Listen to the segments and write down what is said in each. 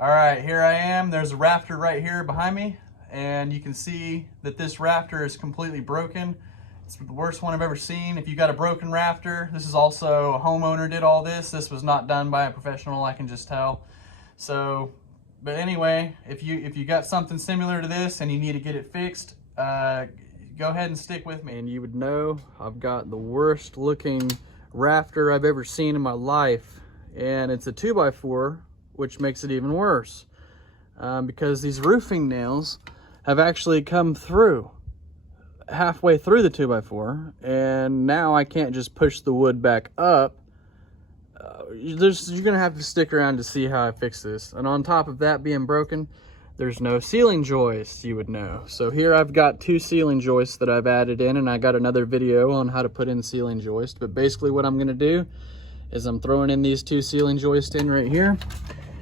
All right, here I am. There's a rafter right here behind me, and you can see that this rafter is completely broken. It's the worst one I've ever seen. If you got a broken rafter, this is also a homeowner did all this. This was not done by a professional, I can just tell. So, but anyway, if you got something similar to this and you need to get it fixed, go ahead and stick with me. And you would know I've got the worst looking rafter I've ever seen in my life, and it's a 2x4, which makes it even worse because these roofing nails have actually come through halfway through the 2x4, and now I can't just push the wood back up. You're gonna have to stick around to see how I fix this. And on top of that being broken, there's no ceiling joists, you would know. So here I've got 2 ceiling joists that I've added in, and I got another video on how to put in ceiling joist. But basically what I'm gonna do is I'm throwing in these 2 ceiling joists in right here,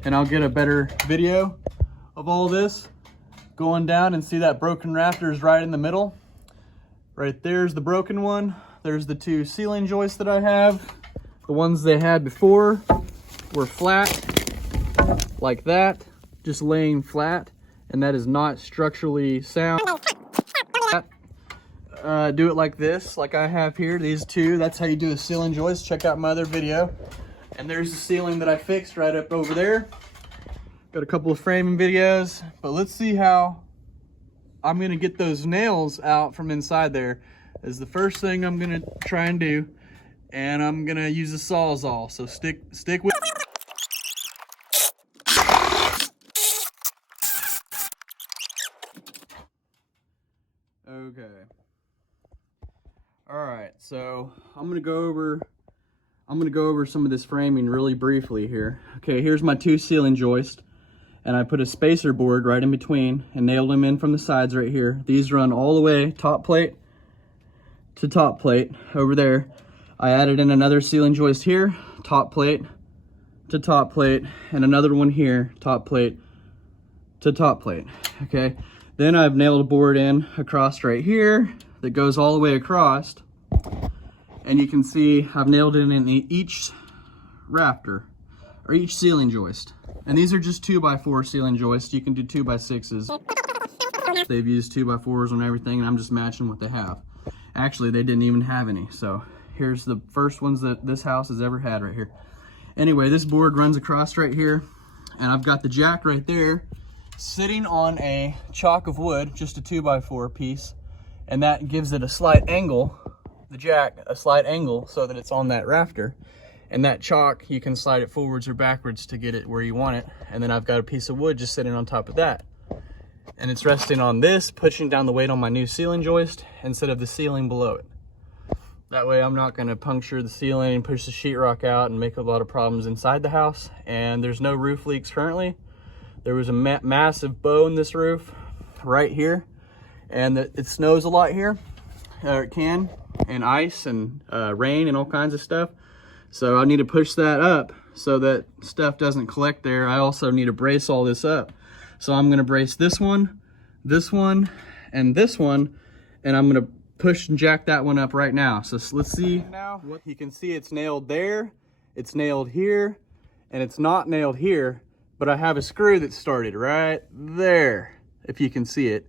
and I'll get a better video of all this going down and see that broken rafters right in the middle. Right there's the broken one. There's the 2 ceiling joists that I have. The ones they had before were flat like that, just laying flat, and that is not structurally sound. Do it like this, like I have here, these 2. That's how you do a ceiling joist. Check out my other video. And there's the ceiling that I fixed right up over there. Got a couple of framing videos, but let's see how I'm gonna get those nails out from inside there. Is the first thing I'm gonna try and do, and I'm gonna use a Sawzall. So stick with. Okay. All right. So I'm gonna go over some of this framing really briefly here. Okay. Here's my 2 ceiling joists, and I put a spacer board right in between and nailed them in from the sides right here. These run all the way top plate to top plate over there. I added in another ceiling joist here, top plate to top plate, and another one here, top plate to top plate. Okay. Then I've nailed a board in across right here that goes all the way across. And you can see I've nailed it in each rafter or each ceiling joist. And these are just 2x4 ceiling joists. You can do 2x6s. They've used 2x4s on everything, and I'm just matching what they have. Actually, they didn't even have any. So here's the first ones that this house has ever had right here. Anyway, this board runs across right here, and I've got the jack right there sitting on a chalk of wood, just a 2x4 piece, and that gives it a slight angle, the jack a slight angle, so that it's on that rafter. And that chalk, you can slide it forwards or backwards to get it where you want it. And then I've got a piece of wood just sitting on top of that, and it's resting on this, pushing down the weight on my new ceiling joist instead of the ceiling below it. That way I'm not going to puncture the ceiling and push the sheetrock out and make a lot of problems inside the house. And there's no roof leaks currently. There was a massive bow in this roof right here, and it snows a lot here, or it can, and ice and rain and all kinds of stuff. So I need to push that up so that stuff doesn't collect there. I also need to brace all this up. So I'm going to brace this one, and this one, and I'm going to push and jack that one up right now. So let's see now. You can see it's nailed there, it's nailed here, and it's not nailed here. But I have a screw that started right there, if you can see it.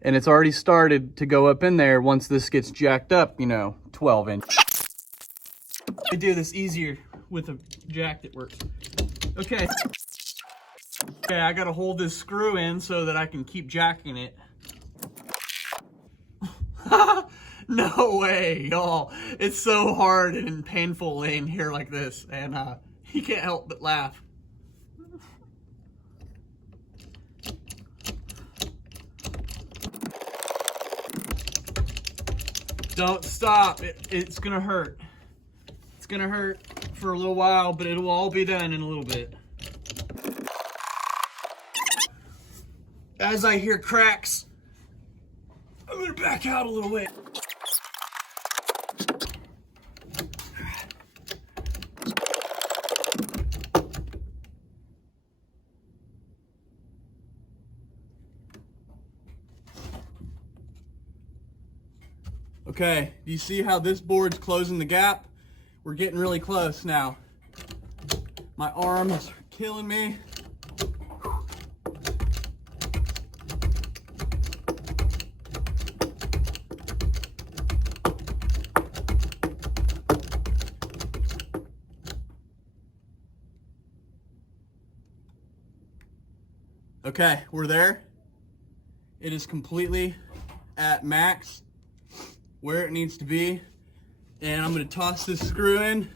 And it's already started to go up in there once this gets jacked up, 12 inch. I do this easier with a jack that works. Okay. Okay, I gotta hold this screw in so that I can keep jacking it. No way, y'all. It's so hard and painful laying here like this, and you can't help but laugh. Don't stop. It's gonna hurt. It's gonna hurt for a little while, but it'll all be done in a little bit. As I hear cracks, I'm gonna back out a little bit. Okay, do you see how this board's closing the gap? We're getting really close now. My arm is killing me. Okay, we're there. It is completely at max where it needs to be. And I'm gonna toss this screw in.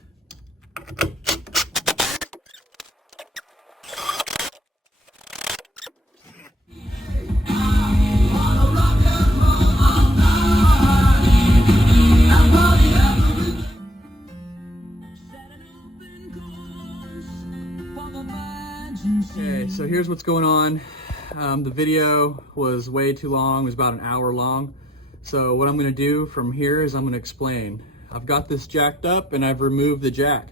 Okay, so here's what's going on. The video was way too long, it was about an hour long. So what I'm gonna do from here is I'm gonna explain. I've got this jacked up and I've removed the jack.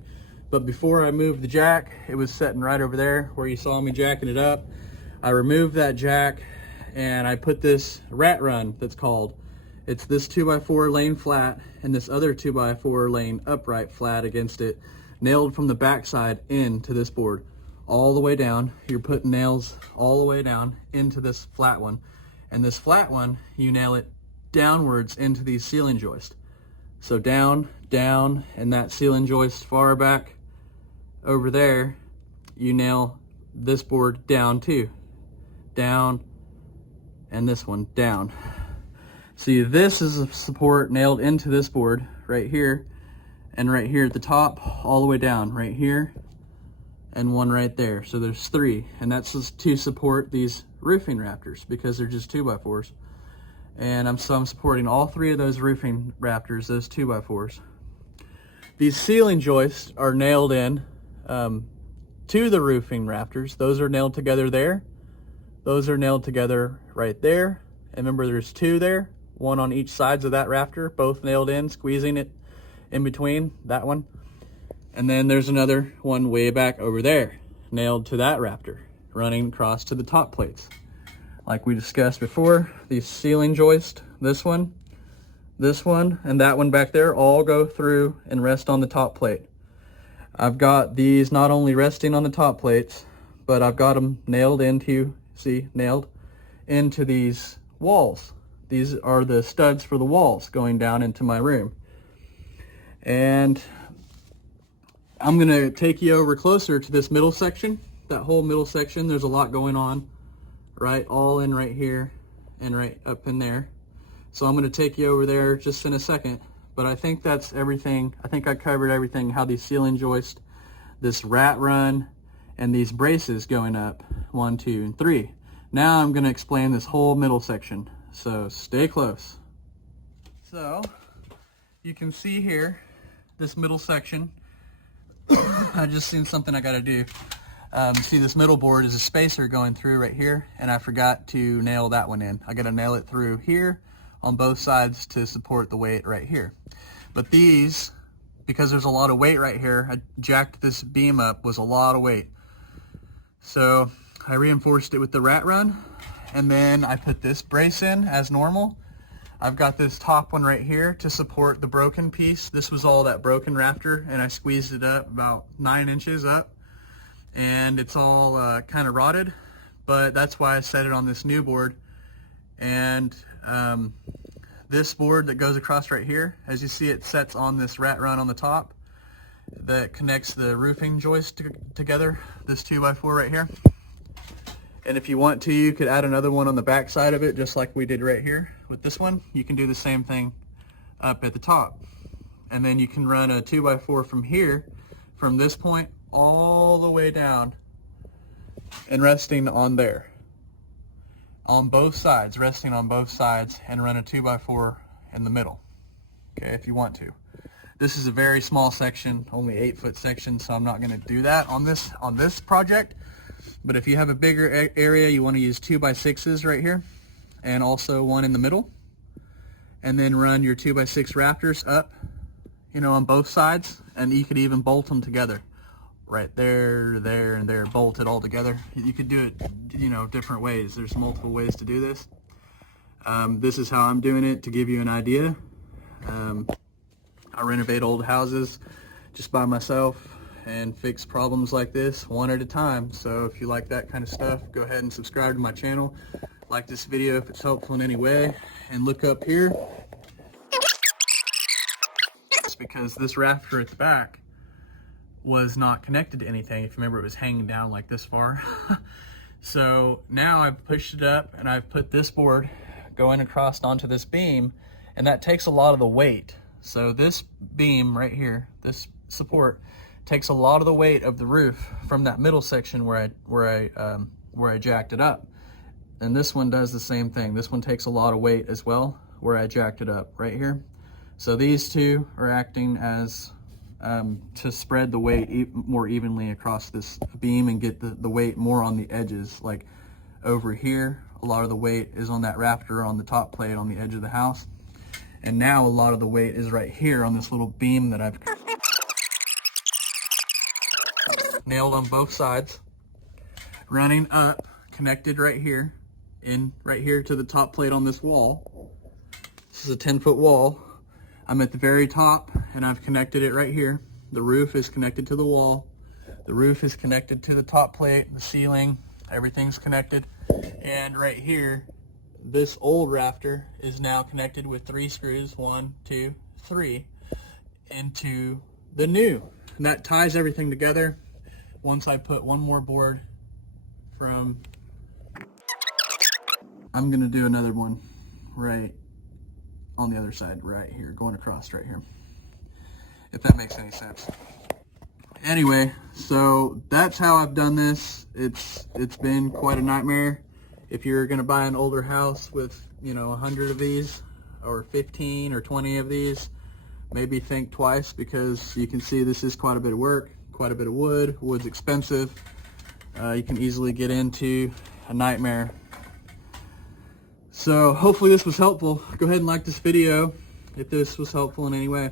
But before I moved the jack, it was sitting right over there where you saw me jacking it up. I removed that jack and I put this rat run that's called. It's this 2x4 lane flat and this other 2x4 lane upright flat against it, nailed from the backside into this board. All the way down. You're putting nails all the way down into this flat one. And this flat one, you nail it downwards into these ceiling joists. So down, down, and that ceiling joist far back over there, you nail this board down too. Down, and this one down. See, this is a support nailed into this board right here, and right here at the top, all the way down, right here, and one right there. So there's three, and that's just to support these roofing rafters because they're just 2x4s. And I'm supporting all three of those roofing rafters, those 2x4s. These ceiling joists are nailed in to the roofing rafters. Those are nailed together there. Those are nailed together right there. And remember, there's two there, one on each sides of that rafter, both nailed in, squeezing it in between, that one. And then there's another one way back over there, nailed to that rafter, running across to the top plates. Like we discussed before, these ceiling joists, this one, and that one back there, all go through and rest on the top plate. I've got these not only resting on the top plates, but I've got them nailed into, see, nailed into these walls. These are the studs for the walls going down into my room. And I'm gonna take you over closer to this middle section. That whole middle section, there's a lot going on, right? All in right here and right up in there. So I'm gonna take you over there just in a second, but I think that's everything. I think I covered everything, how these ceiling joists, this rat run, and these braces going up, 1, 2, and 3. Now I'm gonna explain this whole middle section, so stay close. So you can see here, this middle section, I just seen something I gotta do. See, this middle board is a spacer going through right here, and I forgot to nail that one in. I gotta nail it through here on both sides to support the weight right here. But these, because there's a lot of weight right here, I jacked this beam up, was a lot of weight. So I reinforced it with the rat run, and then I put this brace in as normal. I've got this top one right here to support the broken piece. This was all that broken rafter, and I squeezed it up about 9 inches up, and it's all kind of rotted, but that's why I set it on this new board. And this board that goes across right here, as you see, it sets on this rat run on the top that connects the roofing joist together, this 2x4 right here. And if you want to, you could add another one on the back side of it, just like we did right here with this one. You can do the same thing up at the top. And then you can run a 2x4 from here, from this point all the way down and resting on there. On both sides, resting on both sides, and run a 2x4 in the middle, okay, if you want to. This is a very small section, only 8-foot section, so I'm not gonna do that on this project. But if you have a bigger area, you want to use 2x6s right here, and also one in the middle, and then run your 2x6 rafters up, you know, on both sides, and you could even bolt them together, right there, there, and there, bolted all together. You could do it, you know, different ways. There's multiple ways to do this. This is how I'm doing it to give you an idea. I renovate old houses just by myself and fix problems like this one at a time. So if you like that kind of stuff, go ahead and subscribe to my channel. Like this video if it's helpful in any way, and look up here. It's because this rafter at the back was not connected to anything. If you remember, it was hanging down like this far. So now I've pushed it up and I've put this board going across onto this beam, and that takes a lot of the weight. So this beam right here, this support, takes a lot of the weight of the roof from that middle section where I jacked it up. And this one does the same thing. This one takes a lot of weight as well, where I jacked it up right here. So these two are acting as to spread the weight more evenly across this beam and get the weight more on the edges. Like over here, a lot of the weight is on that rafter on the top plate on the edge of the house. And now a lot of the weight is right here on this little beam that I've nailed on both sides, running up, connected right here to the top plate on this wall. This is a 10-foot wall. I'm at the very top and I've connected it right here. The roof is connected to the wall. The roof is connected to the top plate, the ceiling, everything's connected. And right here, this old rafter is now connected with 3 screws, 1, 2, 3, into the new. And that ties everything together. Once I put one more board from, I'm gonna do another one right on the other side, right here, going across right here, if that makes any sense. Anyway, so that's how I've done this. It's been quite a nightmare. If you're gonna buy an older house with, 100 of these, or 15 or 20 of these, maybe think twice, because you can see this is quite a bit of work, quite a bit of wood. Wood's expensive. You can easily get into a nightmare. So hopefully this was helpful. Go ahead and like this video if this was helpful in any way.